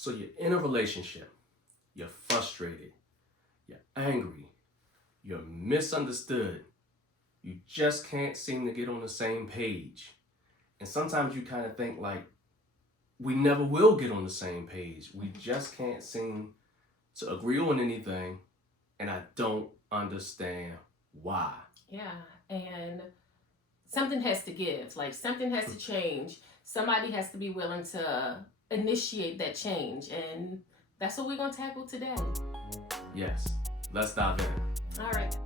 So you're in a relationship, you're frustrated, you're angry, you're misunderstood, you just can't seem to get on the same page. And sometimes you kind of think like, we never will get on the same page. We just can't seem to agree on anything, and I don't understand why. Yeah, and something has to give. Like something has to change. Somebody has to be willing to initiate that change, and that's what we're gonna tackle today. Yes, let's dive in. All right.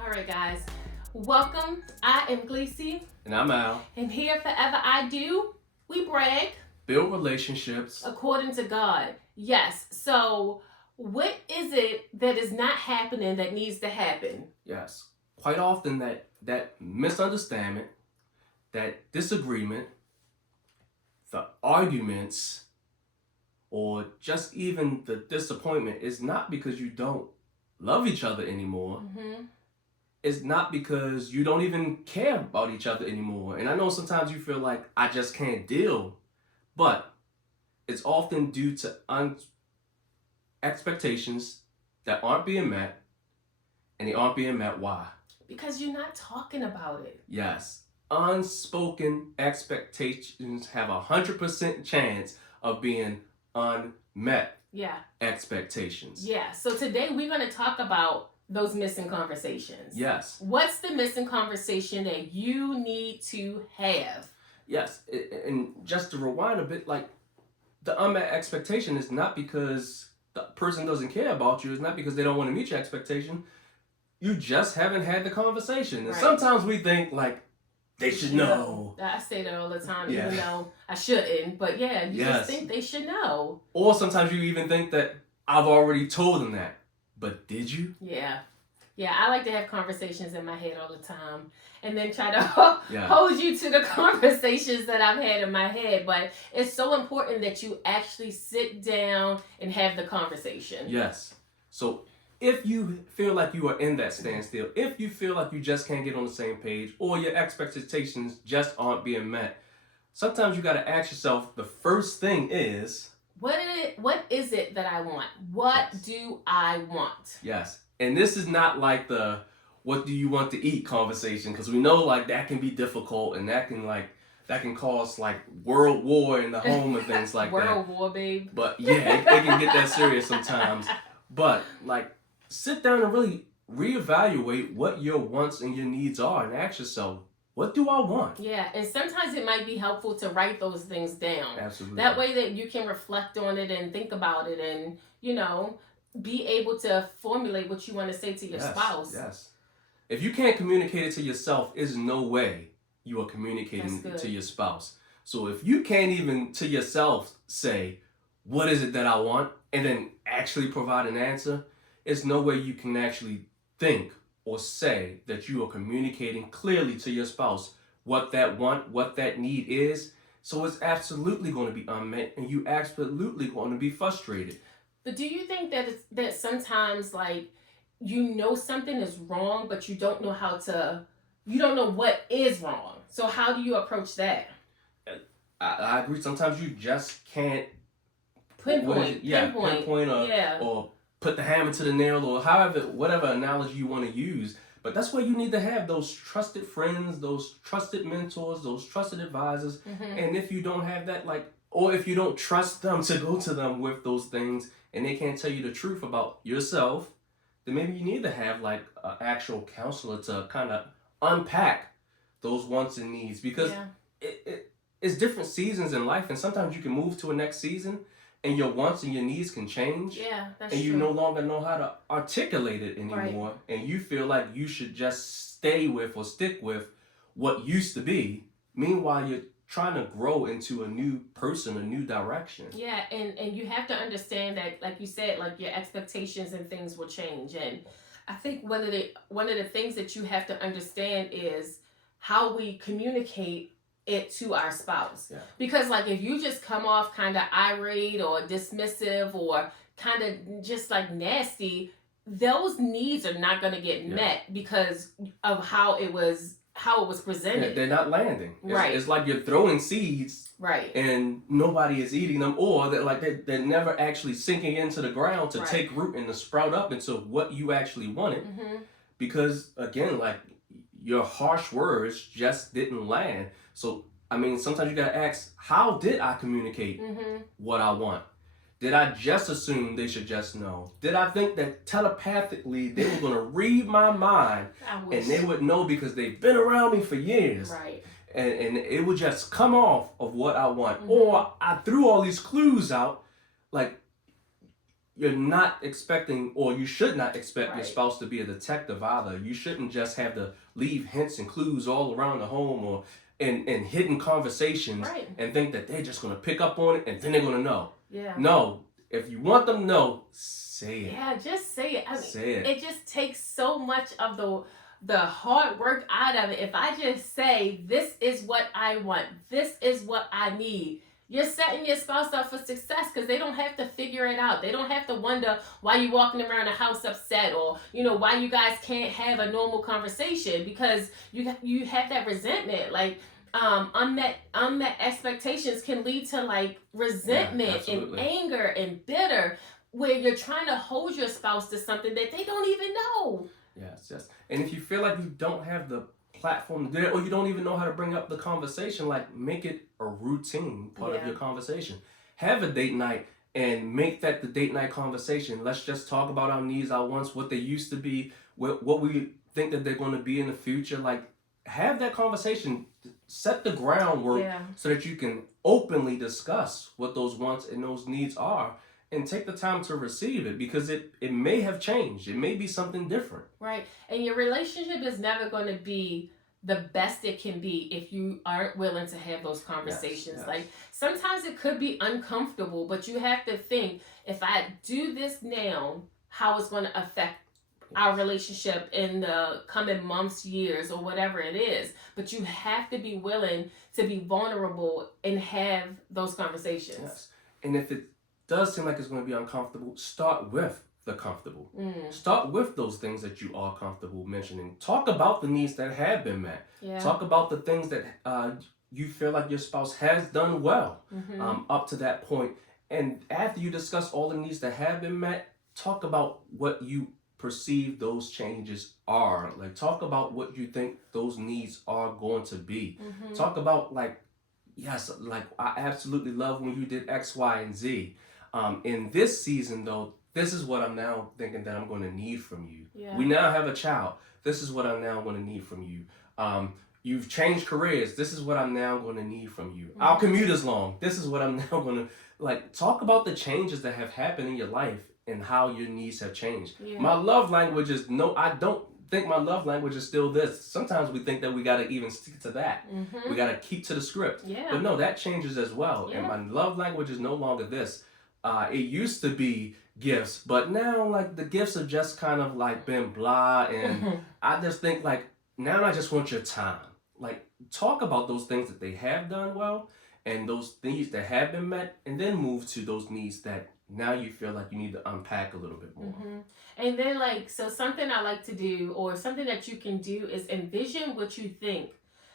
All right, guys. Welcome. I am Gleesy, And I'm Al. and here forever I do. We brag Build relationships. according to God. Yes. So, what is it that is not happening that needs to happen? Yes. Quite often that misunderstanding, that disagreement, the arguments, or just even the disappointment is not because you don't love each other anymore. Mm-hmm. It's not because you don't even care about each other anymore. And I know sometimes you feel like I just can't deal, but it's often due to expectations that aren't being met, and they aren't being met. Why? Because you're not talking about it. Yes. Unspoken expectations have 100% chance of being unmet Yeah. expectations. Yeah. So today we're going to talk about those missing conversations. Yes. What's the missing conversation that you need to have? Yes. And just to rewind a bit, like the unmet expectation is not because the person doesn't care about you. It's not because they don't want to meet your expectation. You just haven't had the conversation. And Right. sometimes we think like they should know. I say that all the time, Yeah. even though I shouldn't. But yeah, you Yes. just think they should know. Or sometimes you even think that I've already told them that. But did you? Yeah. Yeah, I like to have conversations in my head all the time and then try to Yeah. hold you to the conversations that I've had in my head. But it's so important that you actually sit down and have the conversation. Yes. So if you feel like you are in that standstill, if you feel like you just can't get on the same page, or your expectations just aren't being met, sometimes you got to ask yourself, the first thing is, What is it that I want? What Yes. do I want? yes. And this is not like the what do you want to eat conversation, because we know like that can be difficult, and that can cause like world war in the home and things like that. World War, babe. But yeah, it can get that serious sometimes. But like, sit down and really reevaluate what your wants and your needs are, and ask yourself, what do I want? Yeah, and sometimes it might be helpful to write those things down. Absolutely. That way that you can reflect on it and think about it and, be able to formulate what you want to say to your spouse. Yes. If you can't communicate it to yourself, there's no way you are communicating That's it to good. your spouse. So if you can't even to yourself say, what is it that I want, and then actually provide an answer, there's no way you can actually think or say that you are communicating clearly to your spouse what that want, what that need is. So it's absolutely going to be unmet, and you absolutely going to be frustrated. But do you think that sometimes like something is wrong, but you don't know what is wrong? So how do you approach that? I agree. Sometimes you just can't Pinpoint. pinpoint or put the hammer to the nail, or whatever analogy you want to use. But that's where you need to have those trusted friends, those trusted mentors, those trusted advisors. Mm-hmm. And if you don't have that, or if you don't trust them to go to them with those things, and they can't tell you the truth about yourself, then maybe you need to have like an actual counselor to kind of unpack those wants and needs, because it's different seasons in life, and sometimes you can move to a next season and your wants and your needs can change. Yeah, that's and true. you no longer know how to articulate it anymore. Right. And you feel like you should just stay with or stick with what used to be. Meanwhile, you're trying to grow into a new person, a new direction. Yeah, and you have to understand that, like you said, like your expectations and things will change. And I think one of the things that you have to understand is how we communicate it to our spouse. Yeah. Because like if you just come off kind of irate or dismissive or kind of just like nasty, those needs are not going to get met because of how it was how it was presented. They're not landing. Right. It's like you're throwing seeds, right, and nobody is eating them, or they're never actually sinking into the ground to Right. take root and to sprout up into what you actually wanted. Because again, like, your harsh words just didn't land. So I mean, sometimes you gotta ask, how did I communicate what I want? Did I just assume they should just know? Did I think that telepathically they were gonna read my mind and they would know because they've been around me for years? Right. And it would just come off of what I want. Or I threw all these clues out. Like, you're not expecting, or you should not expect your spouse to be a detective either. You shouldn't just have to leave hints and clues all around the home or in hidden conversations and think that they're just gonna pick up on it and then they're gonna know. Yeah. No, if you want them to know, say it. Yeah, just say it. I mean, say it. It just takes so much of the hard work out of it. If I just say, this is what I want, this is what I need, you're setting your spouse up for success, because they don't have to figure it out. They don't have to wonder why you're walking around the house upset, or why you guys can't have a normal conversation, because you have that resentment. Like, unmet expectations can lead to like resentment and anger and bitter, where you're trying to hold your spouse to something that they don't even know. Yes. And if you feel like you don't have the platform to do it, or you don't even know how to bring up the conversation, like, make it a routine part of your conversation. Have a date night and make that the date night conversation. Let's just talk about our needs, our wants, what they used to be, what we think that they're going to be in the future. Like, have that conversation. Set the groundwork so that you can openly discuss what those wants and those needs are, and take the time to receive it, because it may have changed. It may be something different. Right. And your relationship is never going to be the best it can be if you aren't willing to have those conversations. Yes. Like, sometimes it could be uncomfortable, but you have to think, if I do this now, how it's going to affect our relationship in the coming months, years, or whatever it is. But you have to be willing to be vulnerable and have those conversations. Yes. And if it does seem like it's going to be uncomfortable, start with the comfortable. Start with those things that you are comfortable mentioning. Talk about the needs that have been met. Talk about the things that you feel like your spouse has done well up to that point. And after you discuss all the needs that have been met, talk about what you perceive those changes are. Like, talk about what you think those needs are going to be. Talk about, like, yes, like, I absolutely love when you did X, Y, and Z. In this season, though, this is what I'm now thinking that I'm going to need from you. We now have a child. This is what I'm now going to need from you. You've changed careers. This is what I'm now going to need from you. Our commute is long. This is what I'm now going to, like, talk about the changes that have happened in your life and how your needs have changed. My love language is I don't think my love language is still this. Sometimes we think that we got to even stick to that. We got to keep to the script. But no, that changes as well. And my love language is no longer this. It used to be gifts, but now, like, the gifts have just kind of like been blah, and I just think, like, now I just want your time. Like, talk about those things that they have done well and those needs that have been met, and then move to those needs that now you feel like you need to unpack a little bit more. And then, like, so something I like to do, or something that you can do, is envision what you think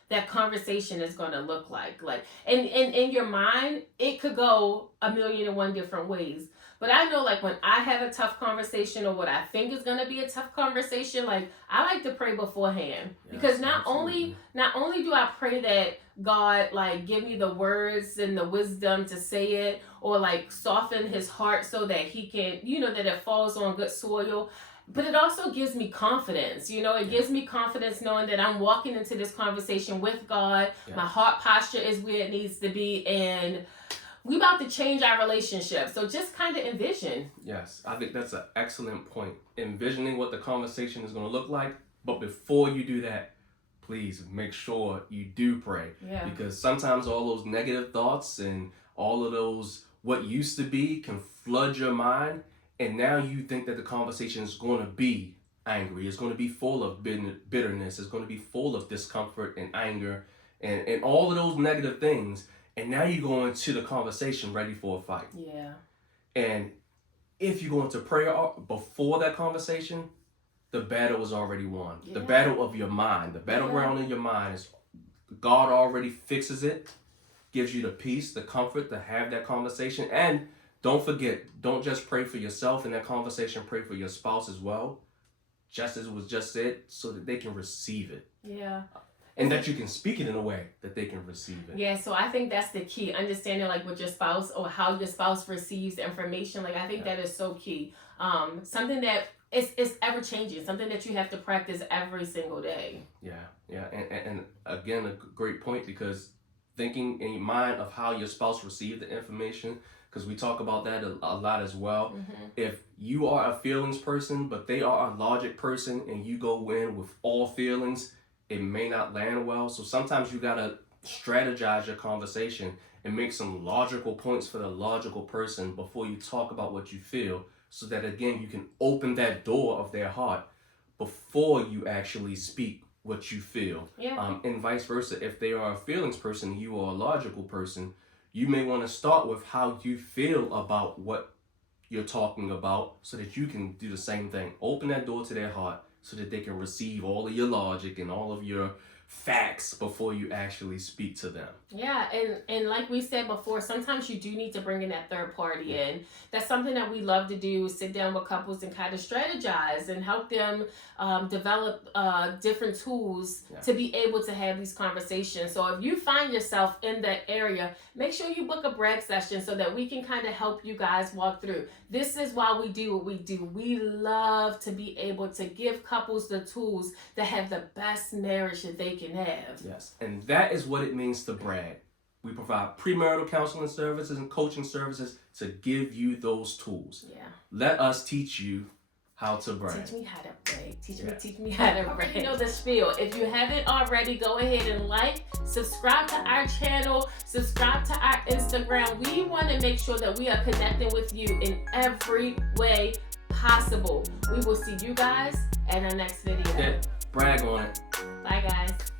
that conversation is going to look like. Like, and in your mind, it could go 1,000,001 different ways. But I know, like, when I have a tough conversation, or what I think is going to be a tough conversation, like, I like to pray beforehand. Because not only do I pray that God, like, give me the words and the wisdom to say it, or, like, soften his heart so that he can, that it falls on good soil, but it also gives me confidence. It gives me confidence knowing that I'm walking into this conversation with God. My heart posture is where it needs to be, and we about to change our relationship. So just kind of envision. Yes, I think that's an excellent point. Envisioning what the conversation is going to look like. But before you do that, please make sure you do pray. Because sometimes all those negative thoughts and all of those what used to be can flood your mind. And now you think that the conversation is going to be angry. It's going to be full of bitterness. It's going to be full of discomfort and anger and all of those negative things. And now you go into the conversation ready for a fight. And if you go into prayer before that conversation, the battle is already won. Yeah. The battle of your mind, the battleground in your mind is God already fixes it, gives you the peace, the comfort to have that conversation. And don't forget, don't just pray for yourself in that conversation, pray for your spouse as well, just as it was just said, so that they can receive it. Yeah. And that you can speak it in a way that they can receive it. Yeah, so I think that's the key. Understanding like what your spouse or how your spouse receives information. Like I think that is so key. Something that it's ever changing. Something that you have to practice every single day. Yeah. And again, a great point, because thinking in your mind of how your spouse received the information, because we talk about that a lot as well. Mm-hmm. If you are a feelings person, but they are a logic person, and you go in with all feelings, it may not land well. So sometimes you gotta strategize your conversation and make some logical points for the logical person before you talk about what you feel, so that again you can open that door of their heart before you actually speak what you feel. Yeah. And vice versa. If they are a feelings person and you are a logical person, you may want to start with how you feel about what you're talking about, so that you can do the same thing. Open that door to their heart so that they can receive all of your logic and all of your facts before you actually speak to them. Yeah, and like we said before, sometimes you do need to bring in that third party in. That's something that we love to do, sit down with couples and kind of strategize and help them develop different tools to be able to have these conversations. So if you find yourself in that area, make sure you book a brag session so that we can kind of help you guys walk through. This is why we do what we do. We love to be able to give couples the tools to have the best marriage that they can have. Yes, and that is what it means to brag. We provide premarital counseling services and coaching services to give you those tools. Yeah. Let us teach you how to brag. Teach me how to brag. Teach me how to brag. You know the spiel. If you haven't already, go ahead and subscribe to our channel, subscribe to our Instagram. We want to make sure that we are connecting with you in every way possible. We will see you guys at our next video. Yeah, brag on it. Bye, guys.